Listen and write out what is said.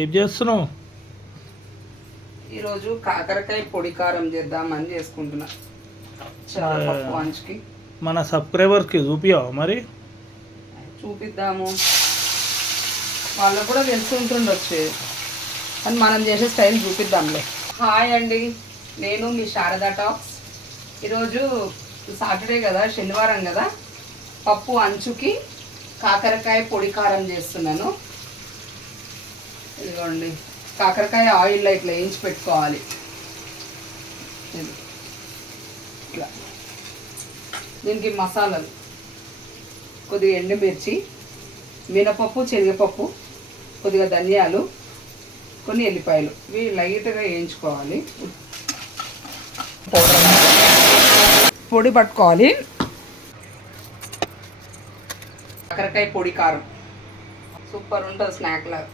ఏం చేస్తున్నావు? ఈరోజు కాకరకాయ పొడి కారం చేద్దామని చేసుకుంటున్నా. శనగపప్పు అంచుకి మన సబ్స్క్రైబర్స్కి చూపియావా మరి? చూపిద్దాము, వాళ్ళకు కూడా తెలిసి ఉంటుండొచ్చు అని మనం చేసే స్టైల్ చూపిద్దాంలే. హాయ్ అండి, నేను మీ శారదా టాక్స్. ఈరోజు సాటర్డే కదా, శనివారం కదా, పప్పు అంచుకి కాకరకాయ పొడి కారం చేస్తున్నాను. ఇదిగోండి, కాకరకాయ ఆయిల్లో ఇట్లా వేయించి పెట్టుకోవాలి. ఇట్లా దీనికి మసాలాలు కొద్దిగా ఎండుమిర్చి, మినపప్పు, శనగపప్పు, కొద్దిగా ధనియాలు, కొన్ని ఎల్లిపాయలు, ఇవి లైట్గా వేయించుకోవాలి. పొడి పట్టుకోవాలి. కాకరకాయ పొడి కారం సూపర్ ఉంటుంది స్నాక్ లాగా.